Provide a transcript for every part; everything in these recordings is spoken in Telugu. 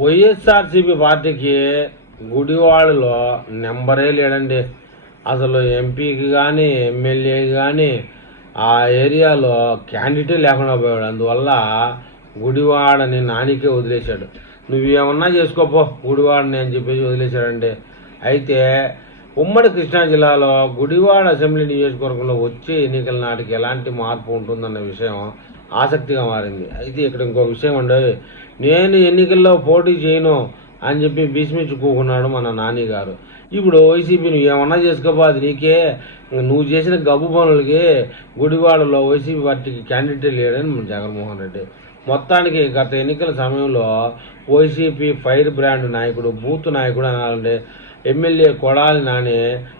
వైఎస్ఆర్సీపీ పార్టీకి గుడివాడలో నెంబరే లేడండి. అసలు ఎంపీకి కానీ ఎమ్మెల్యేకి కానీ ఆ ఏరియాలో క్యాండిడేటే లేకుండా పోయాడు. అందువల్ల గుడివాడని నానికే వదిలేశాడు. నువ్వేమన్నా చేసుకోపో గుడివాడని అని చెప్పేసి వదిలేశాడండి. అయితే ఉమ్మడి కృష్ణా జిల్లాలో గుడివాడ అసెంబ్లీ నియోజకవర్గంలో వచ్చే ఎన్నికల నాటికి ఎలాంటి మార్పు ఉంటుందన్న విషయం ఆసక్తిగా మారింది. అయితే ఇక్కడ ఇంకో విషయం అండి, నేను ఎన్నికల్లో పోటీ చేయను అని చెప్పి భీష్మించుకోకున్నాడు మన నాని గారు. ఇప్పుడు వైసీపీ నువ్వు ఏమన్నా చేసుకోబో, అది నీకే, నువ్వు చేసిన గబ్బు పనులకి గుడివాడలో వైసీపీ పార్టీకి క్యాండిడేట్ లేడని మన జగన్మోహన్ రెడ్డి. మొత్తానికి గత ఎన్నికల సమయంలో వైసీపీ ఫైర్ బ్రాండ్ నాయకుడు, బూత్ నాయకుడు అనాలంటే ఎమ్మెల్యే కొడాలి నాని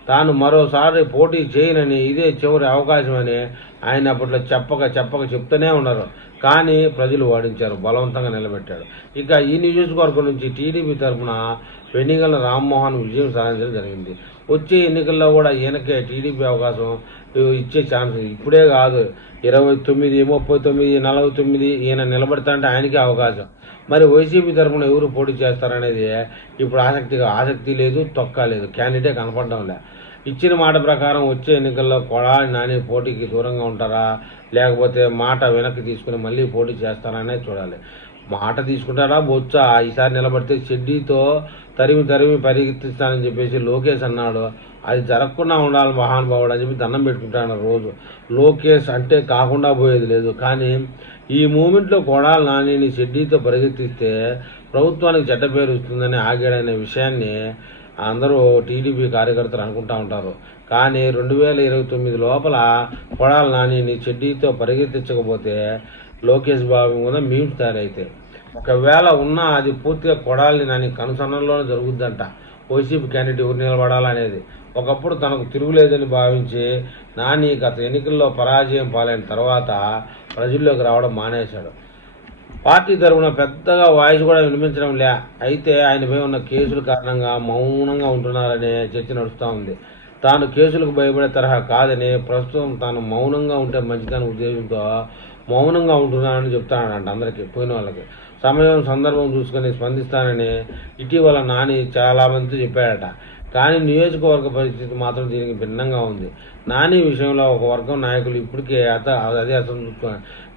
తాను మరోసారి పోటీ చేయనని, ఇదే చివరి అవకాశం అని ఆయన అప్పట్లో చెప్పక చెప్తూనే ఉన్నారు. కానీ ప్రజలు వాడించారు, బలవంతంగా నిలబెట్టాడు. ఇక ఈ నియోజకవర్గం నుంచి టీడీపీ తరఫున వెన్నిగల రామ్మోహన్ విజయం సాధించడం జరిగింది. వచ్చే ఎన్నికల్లో కూడా ఈయనకే టీడీపీ అవకాశం ఇచ్చే ఛాన్స్ ఇప్పుడే కాదు, 29, 39, 49 ఈయన నిలబెడతాంటే ఆయనకే అవకాశం. మరి వైసీపీ తరఫున ఎవరు పోటీ చేస్తారనేది ఇప్పుడు ఆసక్తి లేదు, తొక్క లేదు, క్యాండిడేట్ కనపడడం లే. ఇచ్చిన మాట ప్రకారం వచ్చే ఎన్నికల్లో కొడాలి నాని పోటీకి దూరంగా ఉంటారా, లేకపోతే మాట వెనక్కి తీసుకుని మళ్ళీ పోటీ చేస్తారనే చూడాలి. మాట తీసుకుంటారా బొచ్చా, ఈసారి నిలబడితే షెడ్డీతో తరిమి పరిగెత్తిస్తానని చెప్పేసి లోకేష్ అన్నాడు. అది జరగకుండా ఉండాలి మహానుభావుడు అని చెప్పి దండం పెట్టుకుంటాను రోజు. లోకేష్ అంటే కాకుండా పోయేది లేదు. కానీ ఈ మూమెంట్లో కొడాలి నానిని షెడ్డీతో పరిగెత్తిస్తే ప్రభుత్వానికి చెడ్డ పేరు వస్తుందని ఆగాడనే విషయాన్ని అందరూ టీడీపీ కార్యకర్తలు అనుకుంటూ ఉంటారు. కానీ 2029 లోపల కొడాలి నానిని షెడ్డీతో పరిగెత్తించకపోతే లోకేష్ బాబు కూడా మీమ్స్ తయారైతాయి. ఒకవేళ ఉన్నా అది పూర్తిగా కొడాలి నాని కనుసన్నల్లోనే జరుగుద్దంట. వైసీపీ క్యాండిడేట్ ఎవరు నిలబడాలనేది ఒకప్పుడు తనకు తిరుగులేదని భావించి నాని గత ఎన్నికల్లో పరాజయం పాలైన తర్వాత ప్రజల్లోకి రావడం మానేశాడు. పార్టీ తరఫున పెద్దగా వాయిస్ కూడా వినిపించడం లే. అయితే ఆయనపై ఉన్న కేసుల కారణంగా మౌనంగా ఉంటున్నారనే చర్చ నడుస్తూ ఉంది. తాను కేసులకు భయపడే తరహా కాదని, ప్రస్తుతం తాను మౌనంగా ఉంటే మంచిదనే ఉద్దేశంతో మౌనంగా ఉంటున్నానని చెప్తానంట అందరికీ, పోయిన వాళ్ళకి. సమయం సందర్భం చూసుకొని స్పందిస్తానని ఇటీవల నాని చాలామందితో చెప్పాడట. కానీ నియోజకవర్గ పరిస్థితి మాత్రం దీనికి భిన్నంగా ఉంది. నాని విషయంలో ఒక వర్గం నాయకులు ఇప్పటికే అదే అసలు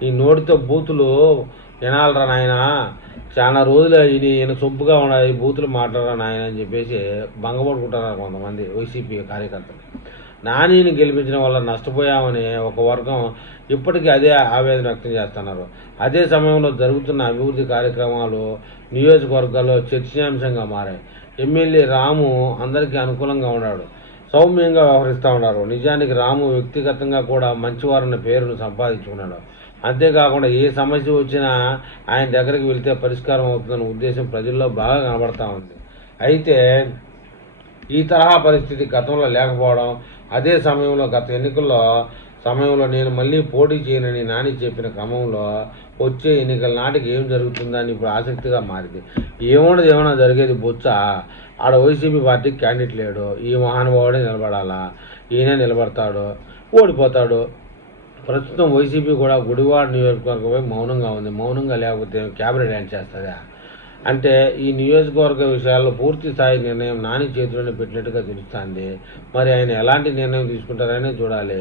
నీ నోటితో బూతులు వినాలరా నాయన, చాలా రోజులు ఈయన సొంపుగా ఉన్నాయి, బూతులు మాట్లాడరా నాయన అని చెప్పేసి భంగపడుకుంటున్నారు కొంతమంది వైసీపీ కార్యకర్తలు. నానిని గెలిపించడం వల్ల నష్టపోయామని ఒక వర్గం ఇప్పటికీ అదే ఆవేదన వ్యక్తం చేస్తున్నారు. అదే సమయంలో జరుగుతున్న అభివృద్ధి కార్యక్రమాలు నియోజకవర్గాల్లో చర్చనీయాంశంగా మారాయి. ఎమ్మెల్యే రాము అందరికీ అనుకూలంగా ఉన్నాడు, సౌమ్యంగా వ్యవహరిస్తూ ఉన్నారు. నిజానికి రాము వ్యక్తిగతంగా కూడా మంచివారన్న పేరును సంపాదించుకున్నాడు. అంతేకాకుండా ఏ సమస్య వచ్చినా ఆయన దగ్గరికి వెళితే పరిష్కారం అవుతుందన్న ఉద్దేశం ప్రజల్లో బాగా కనబడతా ఉంది. అయితే ఈ తరహా పరిస్థితి గతంలో లేకపోవడం, అదే సమయంలో గత ఎన్నికల్లో నేను మళ్ళీ పోటీ చేయనని నాని చెప్పిన క్రమంలో వచ్చే ఎన్నికల నాటికి ఏం జరుగుతుందని ఇప్పుడు ఆసక్తిగా మారింది. ఏమన్నా జరిగేది బొచ్చ, ఆడ వైసీపీ పార్టీకి క్యాండిడేట్ లేడు, ఈ మహానుభావుడే నిలబడాలా, ఈయనే నిలబడతాడు, ఓడిపోతాడు. ప్రస్తుతం వైసీపీ కూడా గుడివాడ నియోజకవర్గంపై మౌనంగా ఉంది. మౌనంగా లేకపోతే క్యాబినెట్ డ్యాన్స్ చేస్తుందా అంటే ఈ నియోజకవర్గ విషయాల్లో పూర్తి స్థాయి నిర్ణయం నాని చేతిలోనే పెట్టినట్టుగా తెలుస్తుంది. మరి ఆయన ఎలాంటి నిర్ణయం తీసుకుంటారనే చూడాలి.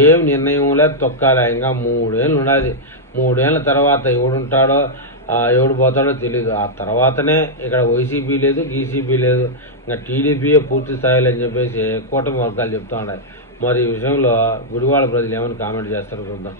ఏం నిర్ణయం లేదు, తొక్కాలి. ఇంకా 3 ఏళ్ళు ఉండాలి. 3 ఏళ్ళ తర్వాత ఎవడుంటాడో ఎవడు పోతాడో తెలీదు. ఆ తర్వాతనే ఇక్కడ వైసీపీ లేదు, గీసీపీ లేదు, ఇంకా టీడీపీయే పూర్తి స్థాయిలో అని చెప్పేసి కూటమి వర్గాలు చెప్తూ ఉన్నాయి. మరి ఈ విషయంలో గుడివాడ ప్రజలు ఏమైనా కామెంట్ చేస్తారో చూద్దాం.